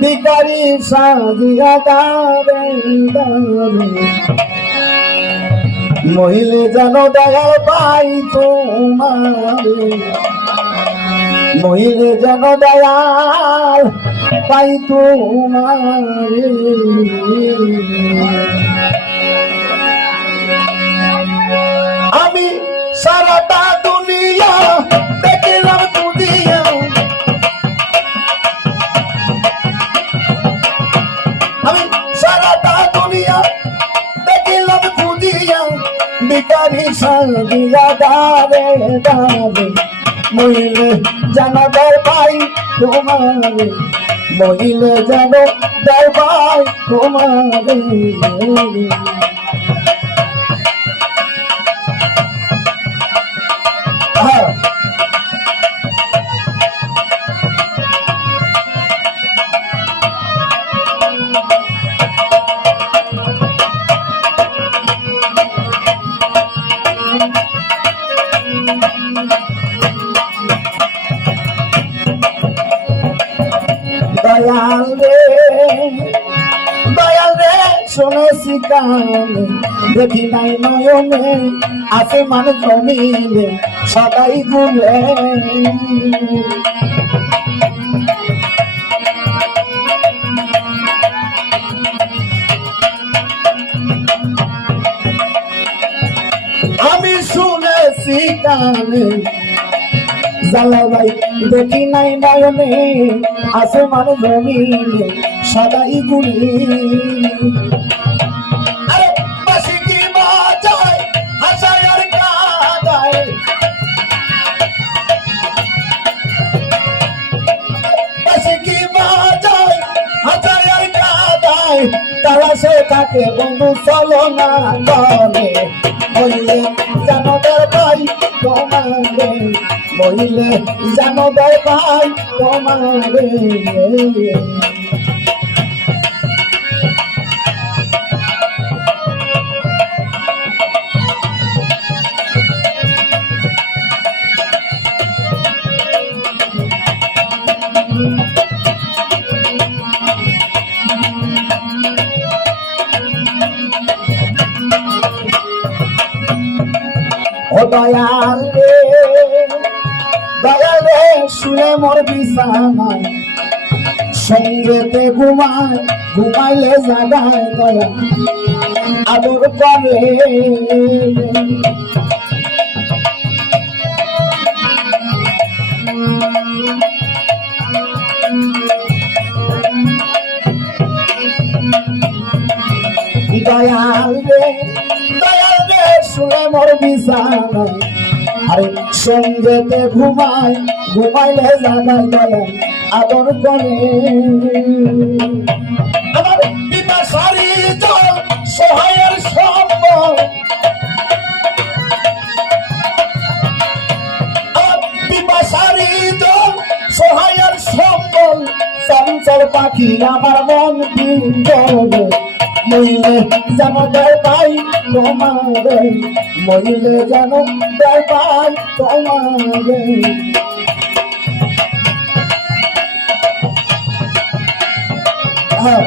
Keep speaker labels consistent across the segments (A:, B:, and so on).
A: বিকারি সাজিয়া মহিলে যেন দয়াল পাই তোমার। মহিলে যেন দয়াল পাই তোমার। বিকারি সাদিয়া দারে দারে মহিলে জানা দর ভাই তোমার মহিলে জানো দর ভাই তোমার। দয়াল রে দয়াল রে, শুনেছি কানে, দেখি নাই নয়নে আছে মানে জমিলে সদাই গুলে আমি শুনেছি কানে জালাবাই দেখি নাই নয়নে আছে মানে জমিনে সদাই গুলি। তারা সে থাকে বন্ধু চলো না বললে জানদের ভাই, তোমারে বললে জানদের ভাই তোমারে দয়াল দয়াল শুনে মোর বিছানায় সঙ্গেতে ঘুমায়, ঘুমাইলে জাগায় দয়া। আদর করে। দয়াল রে দয়াল রে শুনে মোর বিছানায় আরে সঙ্গেতে ঘুমায় ঘুমাইলে জাগায় দয়াল আদর করে। আমার পিতা সারি জল, সহায়ের জল, সহায়ের সম্বল। চঞ্চল পাখি আমার মন পিঞ্জরে মইলে যেন দেয় পাই তোমারে মইলে যেন দেয় পাই তোমারে। হ্যাঁ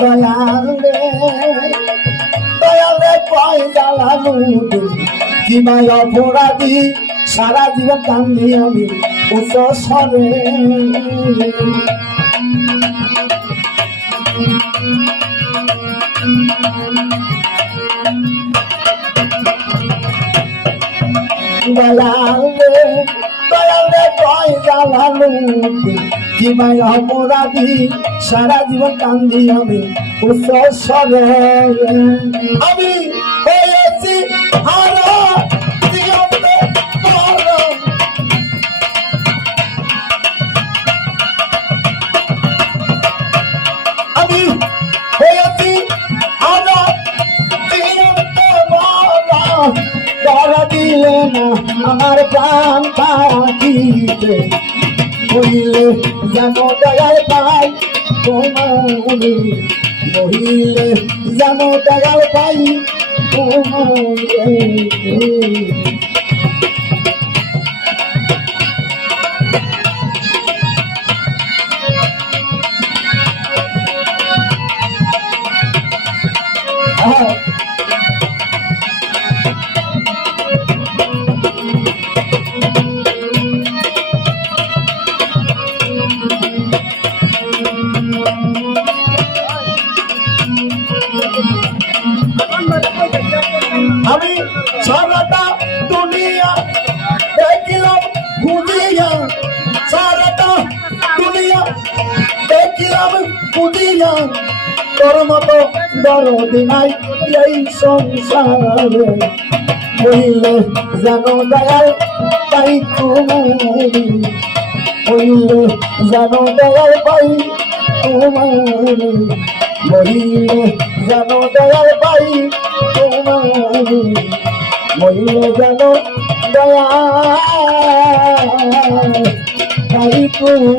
A: দয়াল কয় জ্বালানো কিমাই অপরাধী সারা জীবন কান্দি আমি উচ্চ স্বরে দয়াল দয়াল কয় জ্বালানো কিমাই অপরাধী সারা জীবন কান্দি আমি উচ্চ আমি আমি হয়েছি জীবনে ধরা আমার প্রাণ পাখিতে হইলে যেন দয়াল পাই তোমারে মহিলে জানো দয়াল পাই তোমারে তোর মতো দরদ নাই এই সংসারে। বলিলে জানো দয়াল তাই তোমারি বলিলে জানো দয়াল পাই তোমারি বলিলে জানো দয়াল পাই তোমারি বলিলে জানো দয়াল তাই তোমারি।